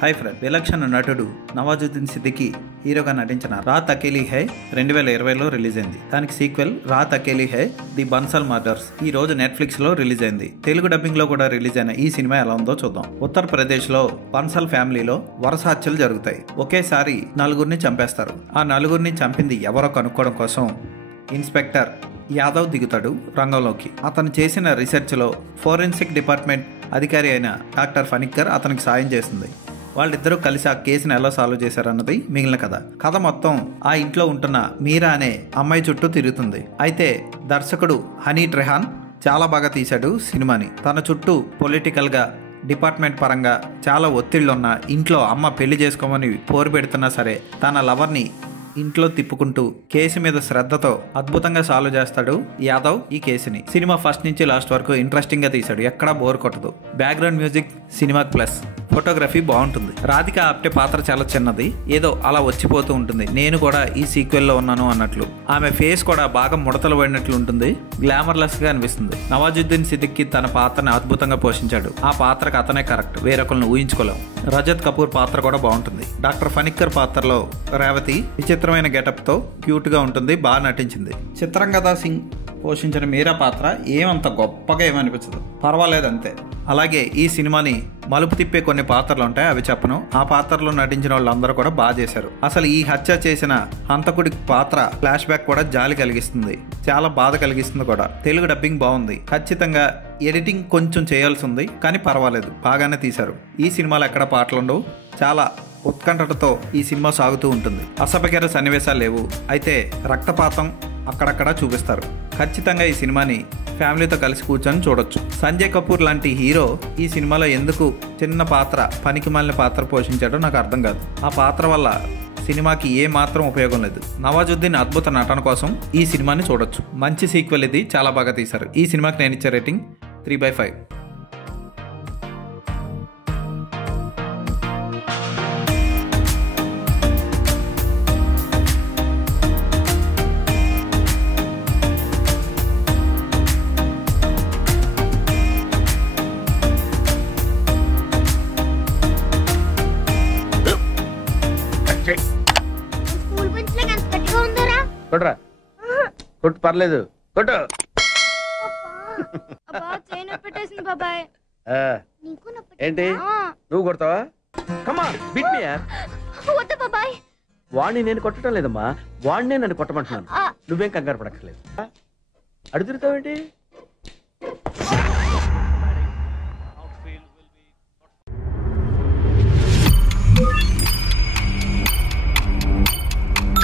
Hi friend, విలక్షణ నటుడు నవాజుద్దీన్ సిద్దికీ హీరోగా నటించిన రాత్ అకేలీ హై 2020లో రిలీజ్ అయింది. దానికి sequel Raat Akeli Hai the Bansal murders ఈ రోజు నెట్ఫ్లిక్స్ లో రిలీజ్ అయింది. తెలుగు డబ్బింగ్ లో కూడా రిలీజ్ అయిన ఈ సినిమా ఎలా ఉందో చూద్దాం. ఉత్తరప్రదేశ్ లో బన్సల్ ఫ్యామిలీలో వరుస హత్యలు జరుగుతాయి. ఒకేసారి నలుగురిని చంపేస్తారు. ఆ నలుగురిని చంపింది ఎవరో కనుక్కోవడం కోసం ఇన్స్పెక్టర్ యాదవ్ దిగుతాడు రంగంలోకి. అతను చేసిన రీసెర్చ్లో ఫోరెన్సిక్ డిపార్ట్మెంట్ అధికారి అయిన డాక్టర్ ఫనిక్కర్ అతనికి సాయం చేస్తుంది. వాళ్ళిద్దరూ కలిసి ఆ కేసును ఎలా సాల్వ్ చేశారన్నది మిగిలిన కథ. కథ మొత్తం ఆ ఇంట్లో ఉంటున్న మీరా అనే అమ్మాయి చుట్టూ తిరుగుతుంది. అయితే దర్శకుడు హనీ ట్రెహాన్ చాలా బాగా తీశాడు సినిమాని. తన చుట్టూ పొలిటికల్గా డిపార్ట్మెంట్ పరంగా చాలా ఒత్తిళ్లున్న ఇంట్లో అమ్మ పెళ్లి చేసుకోమని పోరు పెడుతున్నా సరే తన లవర్ని ఇంట్లో తిప్పుకుంటూ కేసు మీద శ్రద్ధతో అద్భుతంగా సాల్వ్ చేస్తాడు యాదవ్ ఈ కేసుని. సినిమా ఫస్ట్ నుంచి లాస్ట్ వరకు ఇంట్రెస్టింగ్ గా తీశాడు, ఎక్కడా బోర్ కొట్టదు. Background music cinema plus photography బాగుంటుంది. రాధిక ఆప్టే పాత్ర చాలా చిన్నది, ఏదో అలా వచ్చిపోతూ ఉంటుంది. నేను కూడా ఈ సీక్వెల్లో ఉన్నాను అన్నట్లు. ఆమె ఫేస్ కూడా బాగా ముడతలు పడినట్లు ఉంటుంది, గ్లామర్లెస్ గా అనిపిస్తుంది. నవాజుద్దీన్ సిద్దికీ తన పాత్రని అద్భుతంగా పోషించాడు. ఆ పాత్రకు అతనే కరెక్ట్, వేరొకరిని ఊహించుకోలేం. రజత్ కపూర్ పాత్ర కూడా బాగుంటుంది. డాక్టర్ ఫనిక్కర్ పాత్రలో రేవతి విచిత్రమైన గెటప్ తో క్యూట్ గా ఉంటుంది, బాగా నటించింది. చిత్రంగదా సింగ్ పోషించిన మీరా పాత్ర ఏమంత గొప్పగా ఏమనిపించదు, పర్వాలేదు అంతే. అలాగే ఈ సినిమాని మలుపు తిప్పే కొన్ని పాత్రలు ఉంటాయి, అవి చెప్పను. ఆ పాత్రలో నటించిన వాళ్ళందరూ కూడా బాగా చేశారు. అసలు ఈ హత్య చేసిన హంతకుడి పాత్ర ఫ్లాష్ బ్యాక్ కూడా జాలి కలిగిస్తుంది, చాలా బాధ కలిగిస్తుంది కూడా. తెలుగు డబ్బింగ్ బాగుంది. ఖచ్చితంగా ఎడిటింగ్ కొంచెం చేయాల్సి ఉంది, కానీ పర్వాలేదు, బాగానే తీశారు. ఈ సినిమాలో ఎక్కడ పాటలు ఉండవు, చాలా ఉత్కంఠతో ఈ సినిమా సాగుతూ ఉంటుంది. అసభ్యకర సన్నివేశాలు లేవు, అయితే రక్తపాతం అక్కడక్కడ చూపిస్తారు. ఖచ్చితంగా ఈ సినిమాని ఫ్యామిలీతో కలిసి కూర్చొని చూడొచ్చు. సంజయ్ కపూర్ లాంటి హీరో ఈ సినిమాలో ఎందుకు చిన్న పాత్ర, పనికిమాలిన పాత్ర పోషించాడో నాకు అర్థం కాదు. ఆ పాత్ర వల్ల సినిమాకి ఏ మాత్రం ఉపయోగం లేదు. నవాజుద్దీన్ అద్భుత నటన కోసం ఈ సినిమాని చూడొచ్చు. మంచి సీక్వెల్ ఇది, చాలా బాగా తీశారు. ఈ సినిమాకి నేను ఇచ్చే రేటింగ్ 3/5. కొట్రా, కొట్టు, పర్లేదు, కొట్టు. ఏంటి నువ్వు కొడతావా? వాడిని నేను కొట్టడం లేదమ్మా, వాడినే నన్ను కొట్టమంటున్నాను. నువ్వేం కంగారు పడక్కర్లేదు. అడుగుతావేంటి?